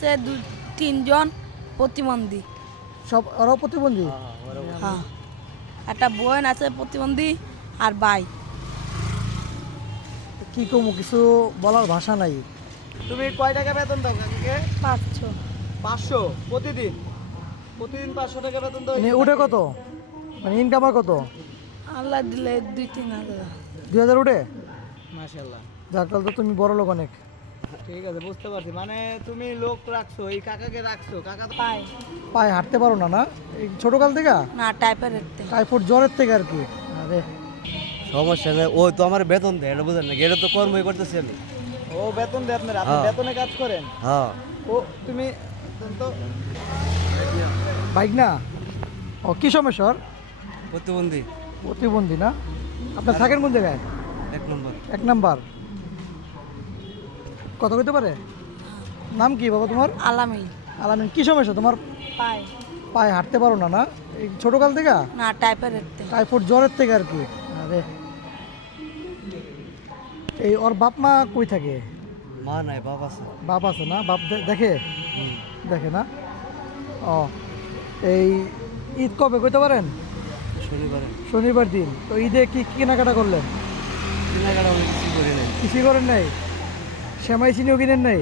আছে তিনজন প্রতিবন্ধী। সব ওরাও প্রতিবন্ধী? হ্যাঁ, একটা বোন আছে প্রতিবন্ধী আর ভাই। কি কমু, কিছু বলার ভাষা নাই। তুমি কয় টাকা বেতন দাও কাকুকে? 500। 500 প্রতিদিন? প্রতিদিন 500 টাকা বেতন দাও? মানে উঠে কত, মানে ইনকাম হয় কত? আল্লাহ দিলে 2-3 হাজার। 2000 উঠে? মাশাআল্লাহ, যাক, তাহলে তো তুমি বড় লোক অনেক। ঠিক আছে, বুঝতে পারছি। মানে তুমি লোক রাখছো, এই কাকাকে রাখছো, কাকা তো পাই পায়ে হাঁটতে পারো না? না, এই ছোটকাল থেকে না, টাইপের একটা। টাইফয়েড জ্বরের থেকে আর কি? আরে সমস্যা নেই, ওই তো আমার বেতন দেয়, এটা বুঝেন না, এটা তো কর্মই করতেছি আমি। ও বেতন দেয় আপনার? আপনি হ্যাঁ। বেতনে কাজ করেন? হ্যাঁ, ও তুমি তো বাইক না? ও কি সমস্যা ওর? প্রতিবন্ধী। প্রতিবন্ধী না? আপনার থাকেন কোন জায়গায়? 1 নম্বর। 1 নাম্বার। কত হইতে পারে? নাম কি বাবা তোমার? আলামিন। আলামিন, কি সমস্যা তোমার? পাই পায়ে হাঁটতে পারো না? না, এই ছোটকাল থেকে না, টাইপের একটা। টাইফয়েড জ্বরের থেকে আর কি? আরে, এই ওর বাপ মা কই থাকে? মা নাই, বাপ আছে। বাপ আছে না? বাপ দেখে? দেখে না? ও, এই ঈদ কবে কইতে পারেন? শনিবারে। শনিবার দিন। তো ঈদে কি কি কেনাকাটা করলেন? কেনাকাটা আমি কিছু করি নাই। কিছুই করেন নাই? সেমাই চিনিও কিনেন নাই?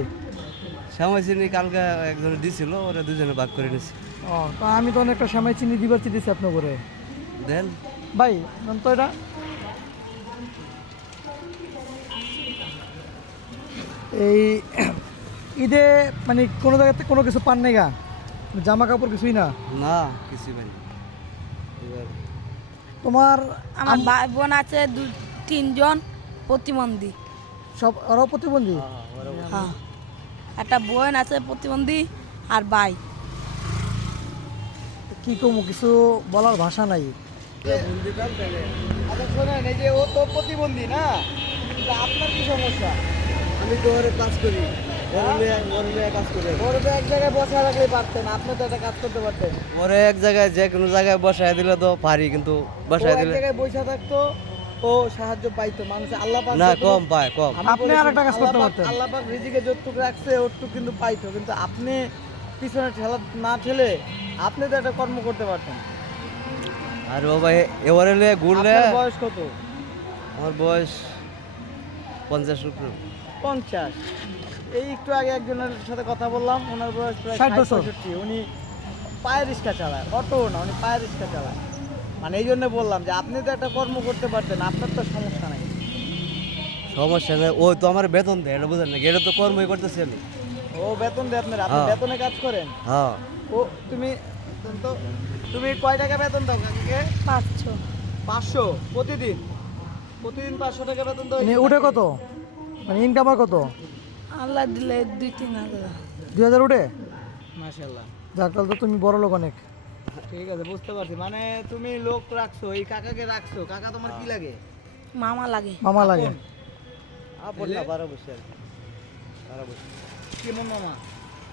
সময় চিনি কালকে একজনে দিছিল, ওরা দুজনে ভাগ করে নিছি। ও, তো আমি তো অনেকটা সেমাই চিনি দিবার চিনিছি আপনার করে। দেন। ভাই নেন তো এটা। এই ঈদে মানে কোনো জায়গাতে কোনো কিছু পান নাই গা? জামা কাপড় কিছুই না? না, কিছুই পাইনি। এবার তোমার আমার ভাই বোন আছে 3জন প্রতিবন্ধী। সব ওরাও প্রতিবন্ধী? হ্যাঁ, একটা বোন আছে প্রতিবন্ধী আর ভাই। কি কমু, কিছু বলার ভাষা নাই। আচ্ছা শোনেন, এই যে ও তো প্রতিবন্ধী না, কিন্তু আপনার কি সমস্যা? আমি তো ওরে কাজ করি, কাজ করে। ওর তো এক জায়গায় বসা রাখলে পারতেন, আপনি তো একটা কাজ করতে পারতেন। ওরে এক জায়গায় যে কোনো জায়গায় বসায় দিলে তো পারি, কিন্তু ও বসায় এক দিলে জায়গায় বসে থাকতো, ও সাহায্য পাইতো মানুষ। আল্লাহ পাক না, যতটুকু- কম পায়, কম। আমি আপনি বলেছি, আরেকটা কাজ করতে আল্লাহ পাক- পারতেন। আল্লাহ পাক রিজিকে যতটুকু রাখছে ওটুকু কিন্তু পাইতো, কিন্তু আপনি পিছনে ঠেলা না ঠেলে আপনি তো একটা কর্ম করতে পারতেন। আর ও ভাই এবারে ঘুরলে। আপনার বয়স কত? আমার বয়স 50 উপরে। 50। এই একটু আগে একজনের সাথে কথা বললাম, ওনার বয়স প্রায় 60 বছর। 65। উনি পায়ে রিক্সা চালায়, অটো না, উনি পায়ে রিক্সা চালায়। মানে এই জন্য বললাম যে আপনি তো একটা কর্ম করতে পারতেন, আপনার তো সমস্যা নাই। সমস্যা নেই, ওই তো আমার বেতন দেয়, এটা বুঝেন না, এটা তো কর্মই করতেছি আমি। ও বেতন দেয় আপনার? আপনি হ্যাঁ। বেতনে কাজ করেন? হ্যাঁ, ও তুমি তো তুমি কয় টাকা বেতন দাও কাকুকে? 500। 500 প্রতিদিন? প্রতিদিন 500 টাকা বেতন দাও? মানে উঠে কত, মানে ইনকাম হয় কত? আল্লাহ দিলে 2-3 হাজার। 2000 উঠে? মাশাআল্লাহ, যাক, তাহলে তো তুমি বড় লোক অনেক। ঠিক আছে, বুঝতে পারছি। মানে তুমি লোক রাখছো, এই কাকাকে রাখছো, কাকা তোমার কি লাগে? মামা লাগে। মামা লাগে? আপন? আপন না, 12 বছর আর কি। 12 বছর। কেমন মামা?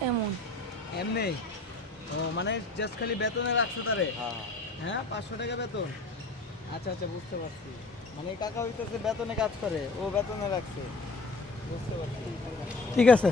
এমন এমনি? ও মানে জাস্ট খালি বেতনে রাখছো তারে? হ্যাঁ। হ্যাঁ, 500 টাকা বেতন। আচ্ছা আচ্ছা, বুঝতে পারছি। মানে এই কাকা হইতেছে বেতনে কাজ করে, ও বেতনে রাখছে, বুঝতে পারছি। ঠিক আছে।